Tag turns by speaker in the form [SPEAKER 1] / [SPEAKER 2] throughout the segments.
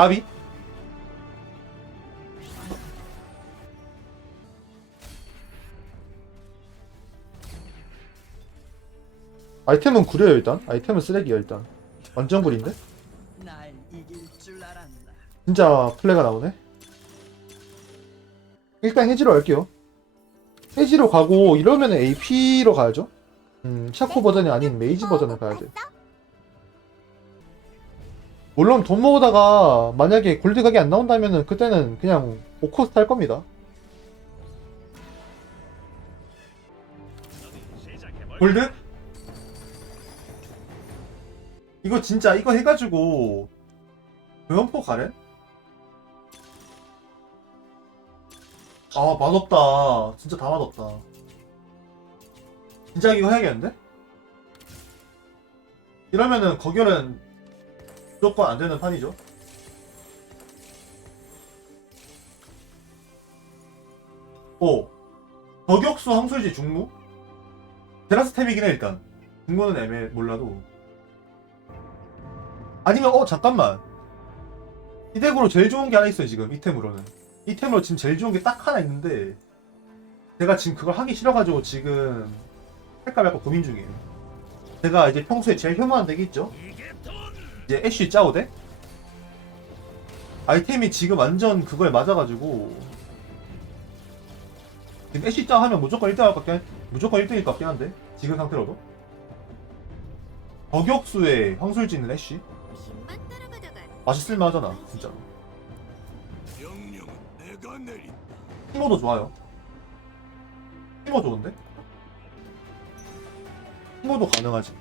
[SPEAKER 1] 나비? 아이템은 구려요 일단 아이템은 쓰레기야 일단 완전 구린데?
[SPEAKER 2] 날 이길 줄 알았나.
[SPEAKER 1] 진짜 플레가 나오네 일단 해지로 갈게요 해지로 가고 이러면 AP로 가야죠 음 샤코 버전이 아닌 메이지 버전을 가야 돼 물론 돈 모으다가 만약에 골드 각이 안 나온다면은 그때는 그냥 오코스트 할 겁니다 골드? 이거 진짜 이거 해가지고 조연포 가래? 아 맛없다 진짜 다 맛없다 진짜 이거 해야겠는데? 이러면은 거결은 무조건 안 되는 판이죠. 오. 저격수 항술지 중무? 테라스 탭이긴 해 일단. 중무는 애매 몰라도. 아니면 어 잠깐만. 이 덱으로 제일 좋은 게 하나 있어요 지금 이 템으로는. 이 템으로 지금 제일 좋은 게 딱 하나 있는데 제가 지금 그걸 하기 싫어가지고 지금 할까 말까 고민 중이에요. 제가 이제 평소에 제일 혐오하는 덱이 있죠 이제 애쉬 짜오 덱 아이템이 지금 완전 그거에 맞아가지고. 지금 애쉬 짜오 하면 무조건 1등 할것 같긴 한- 무조건 1등일 것 같긴 한데? 지금 상태로도? 저격수에 황술지 있는 애쉬? 맛있을만 하잖아 진짜로. 티모도 좋아요. 티모 좋은데? 티모도 가능하지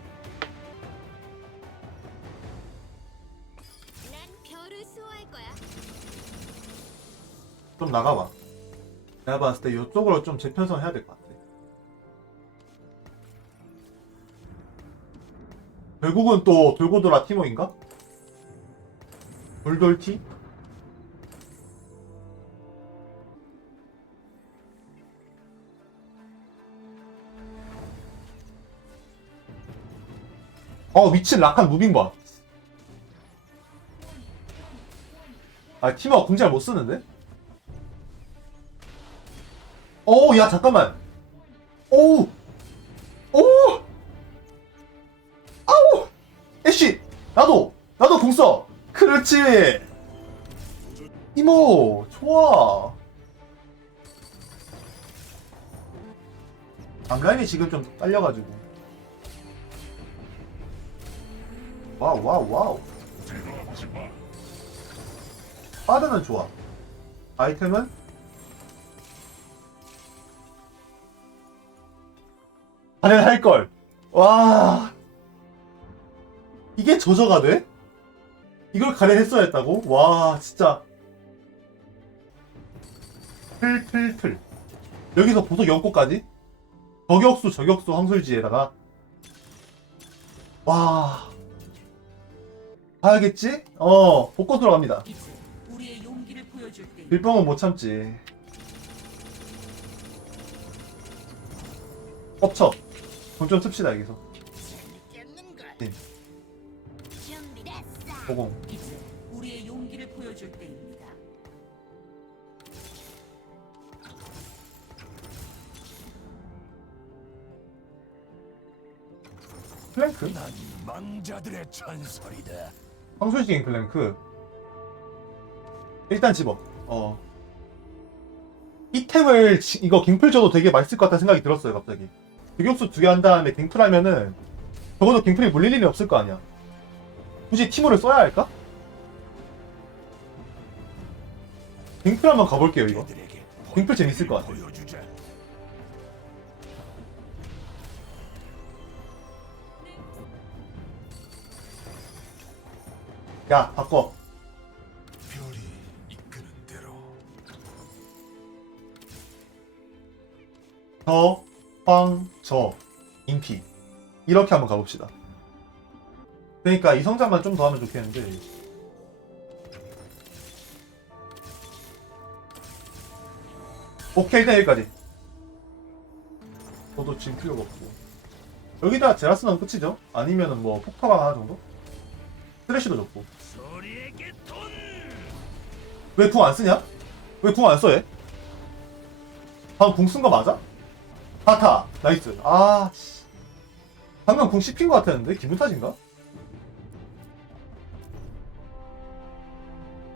[SPEAKER 1] 좀 나가봐 내가 봤을 때 이쪽으로 좀 재편성 해야 될 것 같아 결국은 또 돌고 돌아 티모인가? 돌돌티? 어 미친 락한 무빙 봐. 아 티모 공잘 못 쓰는데? 오, 야, 잠깐만. 오! 오! 아우! 애쉬! 나도! 나도 궁 써! 그렇지! 이모! 좋아! 안라인이 지금 좀 딸려가지고. 와우, 와우, 와우. 빠드는 좋아. 아이템은 가능할 걸. 와. 이게 조져가 돼? 이걸 가능했어야 했다고? 와, 진짜. 틀틀틀. 여기서 보석 연꽃까지? 저격수, 저격수, 황술지에다가. 와. 봐야겠지? 어, 복권으로 갑니다.
[SPEAKER 2] 이제 우리의 용기를 보여줄 때.
[SPEAKER 1] 빌뻥은 못 참지. 엎쳐. 돈좀 씁시다, 여기서. 네. 보공.
[SPEAKER 2] 이제 우리의 용기를 보여줄 때입니다.
[SPEAKER 1] 플랭크?
[SPEAKER 3] 난 망자들의 전설이다.
[SPEAKER 1] 황술지인 플랭크. 일단 집어. 어. 이 템을, 지- 이거 갱플 줘도 되게 맛있을 것 같다는 생각이 들었어요, 갑자기. 유격수 두 개 한 다음에 갱플 하면은, 적어도 갱플이 물릴 일이 없을 거 아니야. 굳이 티모를 써야 할까? 갱플 한번 가볼게요, 이거. 갱플 재밌을 것 같아. 야, 바꿔.
[SPEAKER 3] 별 대로
[SPEAKER 1] 저, 인피. 이렇게 한번 가봅시다. 그러니까 이 성장만 좀 더 하면 좋겠는데. 오케이, 일단 여기까지. 저도 지금 필요가 없고. 여기다 제라스 넣으면 끝이죠? 아니면은 뭐 폭파가 하나 정도? 쓰레쉬도 좋고. 왜 궁 안 쓰냐? 왜 궁 안 써, 얘? 방금 궁 쓴 거 맞아? 하타, 나이스. 아, 씨. 방금 궁 씹힌 거 같았는데? 기분 탓인가?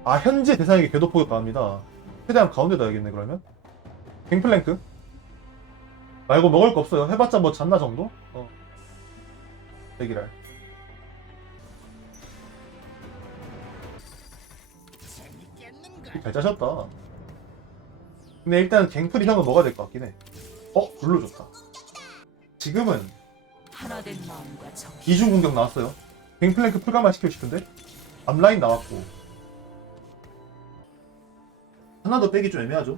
[SPEAKER 1] 아, 현재 대상에게 궤도 포격 가합니다. 최대한 가운데 둬야겠네, 그러면. 갱플랭크? 말고 먹을 거 없어요. 해봤자 뭐 잔나 정도? 어. 대기랄. 잘 짜셨다. 근데 일단 갱플이 형은 뭐가 될 것 같긴 해. 어? 좋다. 지금은. 이중 공격 나왔어요. 갱플랭크 풀가만 시키고 싶은데 앞라인 나왔고 하나 더 빼기 좀 애매하죠.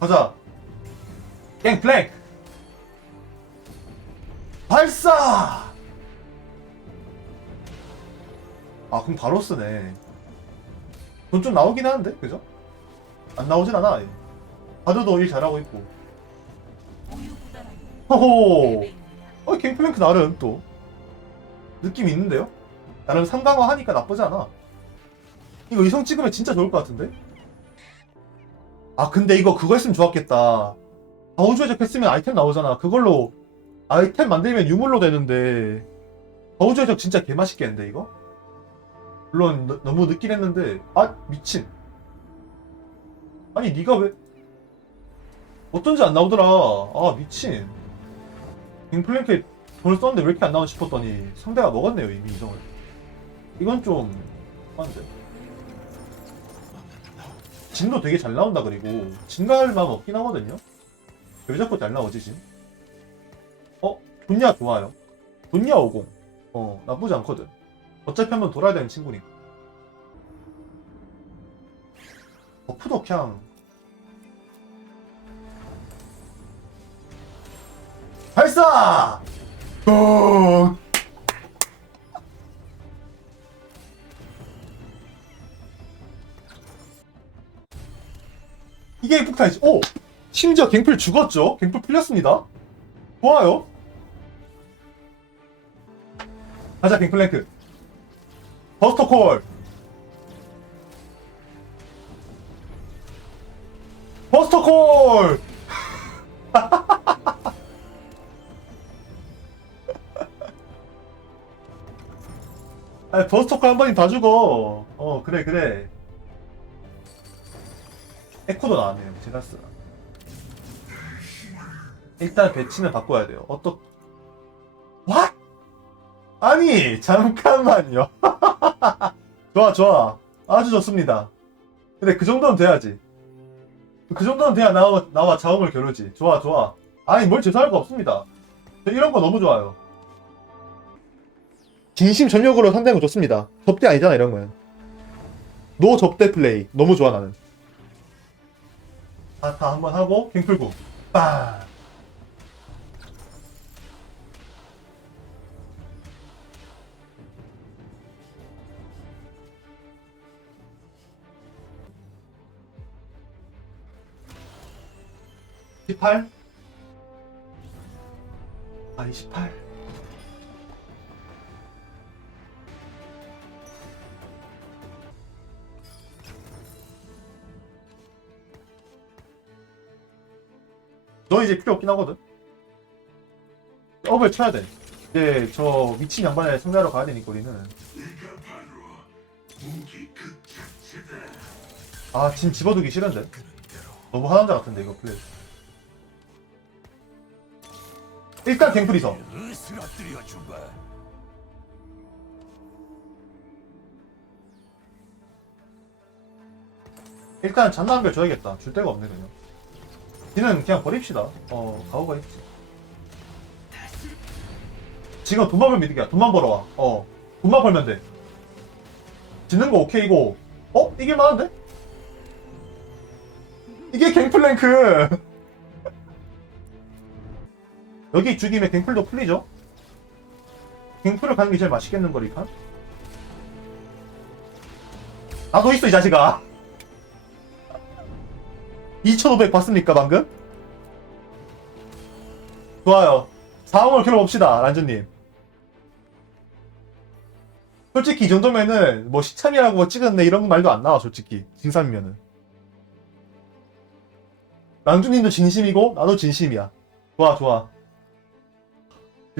[SPEAKER 1] 가자. 갱플랭크 발사. 아 그럼 바로 쓰네. 돈 좀 나오긴 하는데 그죠? 안 나오진 않아. 바드도 일 잘하고 있고. 호호. 어, 갱플랭크 나름 또 느낌 있는데요? 나름 상강화 하니까 나쁘지 않아. 이거 이성 찍으면 진짜 좋을 것 같은데? 아 근데 이거 그거 했으면 좋았겠다. 저우주의 적 했으면 아이템 나오잖아. 그걸로 아이템 만들면 유물로 되는데 저우주의 적 진짜 개맛있겠는데 이거? 물론 너, 너무 늦긴 했는데 아 미친. 아니 네가 왜 어쩐지 안 나오더라. 아 미친. 갱플랭크에 돈을 썼는데 왜 이렇게 안 나오나 싶었더니 상대가 먹었네요 이미 이성을 이건 좀 한데 진도 되게 잘 나온다 그리고 진가할 마음 없긴 하거든요 왜 자꾸 잘 나오지 진? 어? 돈야 좋아요 돈야 50어 나쁘지 않거든 어차피 한번 돌아야 되는 친구니까 버프도 그냥 발사! 뿡! 이게 폭탄이지. 오! 심지어 갱플 죽었죠? 갱플 풀렸습니다. 좋아요. 가자, 갱플랭크. 버스터 콜! 콜! 아, 버스터콜 한 번이 다 죽어. 어, 그래, 그래. 에코도 나왔네요, 제라스. 일단 배치는 바꿔야 돼요. 어떠, What? 아니, 잠깐만요. 좋아, 좋아. 아주 좋습니다. 근데 그 정도는 돼야지. 그 정도는 돼야 나와, 나와 자웅을 겨루지. 좋아, 좋아. 아니, 뭘 죄송할 거 없습니다. 이런 거 너무 좋아요. 진심 전력으로 상대하는 거 좋습니다. 접대 아니잖아 이런 거는. 노 접대 플레이 너무 좋아 나는. 아타 한번 하고 갱풀구 빵. (18) 아 (28) 너 이제 필요 없긴 하거든. 업을 쳐야 돼. 이제 저 미친 양반을 상대하러 가야 되니까 우리는. 아, 진 집어두기 싫은데. 너무 화남자 같은데 이거 플레이. 일단 갱플이서. 일단 잔나한별 줘야겠다. 줄 데가 없네 그냥. 지는 그냥 버립시다. 어, 가오가 있지. 지금 돈만 벌면 이득이야. 돈만 벌어와. 어, 돈만 벌면 돼. 지는 거 오케이고. 어? 이길 만한데? 이게 갱플랭크! 여기 죽이면 갱플도 풀리죠? 갱플을 가는 게 제일 맛있겠는 거리카? 나도 있어 이 자식아! 2,500 봤습니까 방금? 좋아요. 4홍을 겨뤄봅시다 란주님. 솔직히 이 정도면은 뭐 시참이라고 찍었네 이런 말도 안 나와 솔직히 진3이면은 랑주님도 진심이고 나도 진심이야 좋아 좋아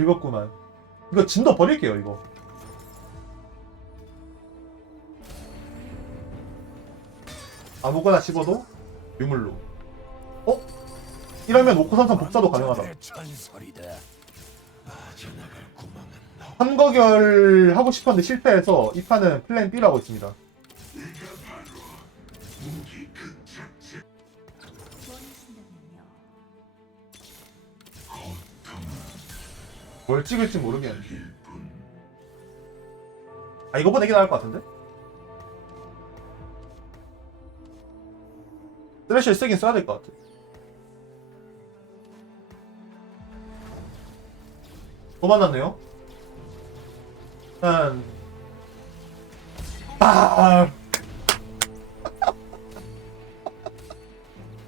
[SPEAKER 1] 즐겁구만 이거 진도 버릴게요 이거 아무거나 씹어도 유물로 어? 이러면 오코삼삼 복사도 가능하다
[SPEAKER 3] 망자들의 전설이다. 빠져나갈 구멍은 너.
[SPEAKER 1] 삼거결 하고 싶었는데 실패해서 이 판은 플랜 B라고 있습니다 뭘 찍을지 모르면 아 이거보다 이게 나을 것 같은데? 쓰레쉬를 쓰긴 써야 될 것 같아 또 만났네요 일단 아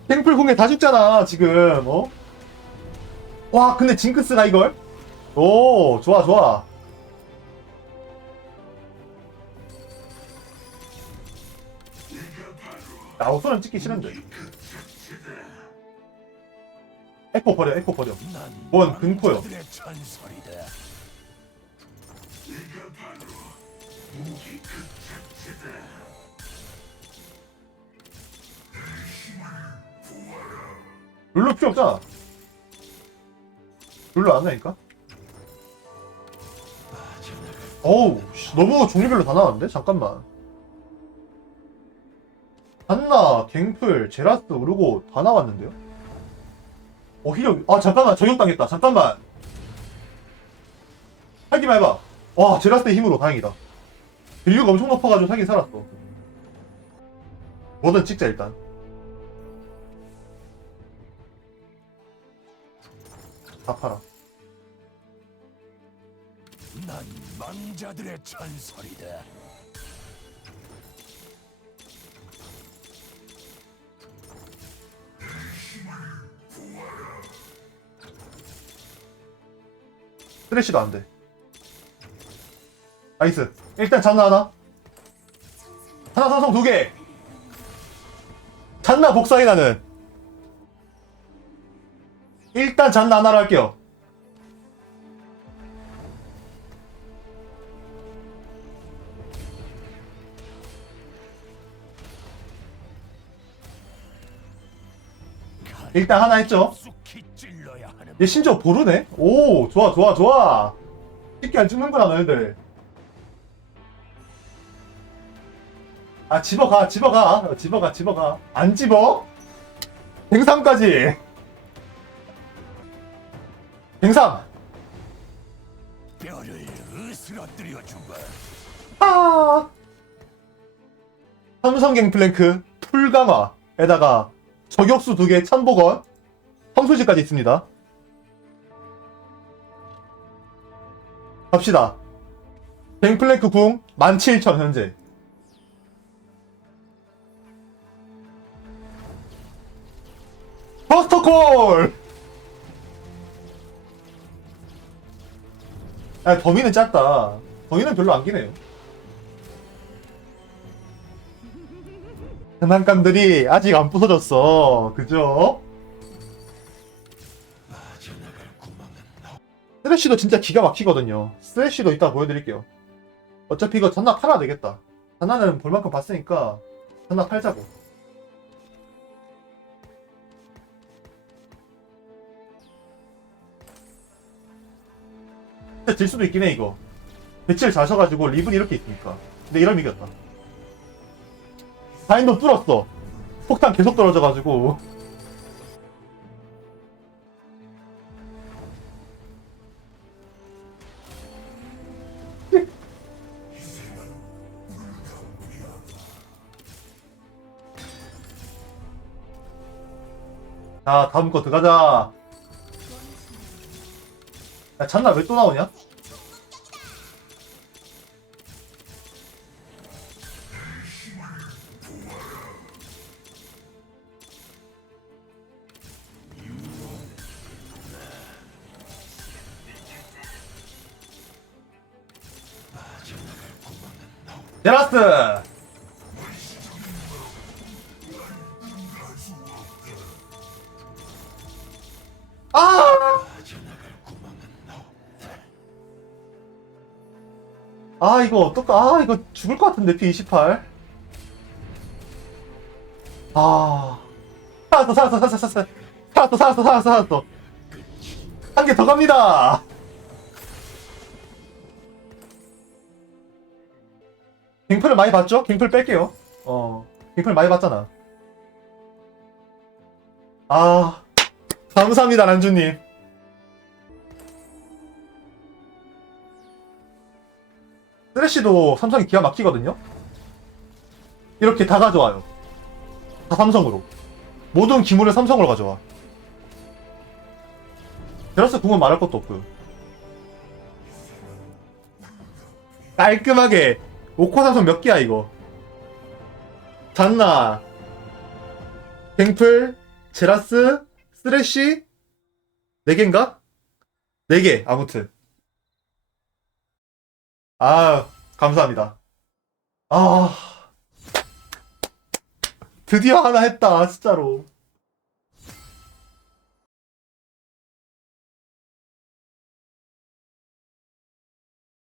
[SPEAKER 1] 탱플 공에 다 죽잖아 지금 어? 와 근데 징크스가 이걸? 오 좋아 좋아. 나 우선은 찍기 싫은데. 에코 버려 에코 버려. 난뭔
[SPEAKER 3] 전설이다.
[SPEAKER 1] 룰루 필요 없잖아. 룰루 안 나니까 어우 씨, 너무 종류별로 다 나왔는데? 잠깐만. 한나, 갱플, 제라스, 우르고 다 나왔는데요? 어 희력 아 잠깐만 저격당했다. 잠깐만. 살기만 해봐. 와 제라스의 힘으로 다행이다. 밸류가 엄청 높아가지고 살긴 살았어. 뭐든 찍자 일단. 다 팔아.
[SPEAKER 3] 난 망자들의 전설이다.
[SPEAKER 1] 쓰레쉬도 안 돼. 나이스. 일단 잔나 하나. 하나 삼성 두 개. 잔나 복사해 나는. 일단 잔나 하나로 할게요. 일단 하나 했죠. 얘 심지어 보르네? 오, 좋아, 좋아, 좋아. 쉽게 안 죽는구나, 너희들. 아, 집어가, 집어가. 어, 집어가, 집어가. 안 집어? 뱅삼까지. 뱅삼.
[SPEAKER 3] 뼈를 으스러뜨려 주마.
[SPEAKER 1] 아. 삼성갱 플랭크 풀강화에다가 저격수 두개 천복원 황소지까지 있습니다. 갑시다. 갱플랭크 궁 17,000 현재. 버스터콜! 아, 범위는 짧다. 범위는 별로 안 기네요. 장난감들이 아직 안 부서졌어. 그죠? 쓰레쉬도 진짜 기가 막히거든요. 쓰레쉬도 이따 보여드릴게요. 어차피 이거 전나 팔아야 되겠다. 전나는 볼만큼 봤으니까 전나 팔자고. 질 수도 있긴 해 이거. 배치를 잘 쳐가지고 리븐이 이렇게 있으니까. 근데 이러면 이겼다. 바인도 뚫었어. 폭탄 계속 떨어져가지고. 자, 다음 거 들어가자. 야, 잔나 왜 또 나오냐? 제라스! 아! 아, 이거 어떡하, 아, 이거 죽을 것 같은데, P28. 아. 살았어, 살았어, 살았어. 살았어, 살았어, 살았어, 살았어. 한 개 더 갑니다! 갱플을 많이 봤죠? 갱플 뺄게요. 어, 갱플 많이 봤잖아. 아, 감사합니다, 난주님. 쓰레쉬도 삼성이 기가 막히거든요? 이렇게 다 가져와요. 다 삼성으로. 모든 기물을 삼성으로 가져와. 베러스 궁은 말할 것도 없고요. 깔끔하게 5코 삼성 몇 개야 이거? 잔나. 갱플 제라스 쓰레쉬? 4개인가? 4개 아무튼. 아 감사합니다. 아. 드디어 하나 했다 진짜로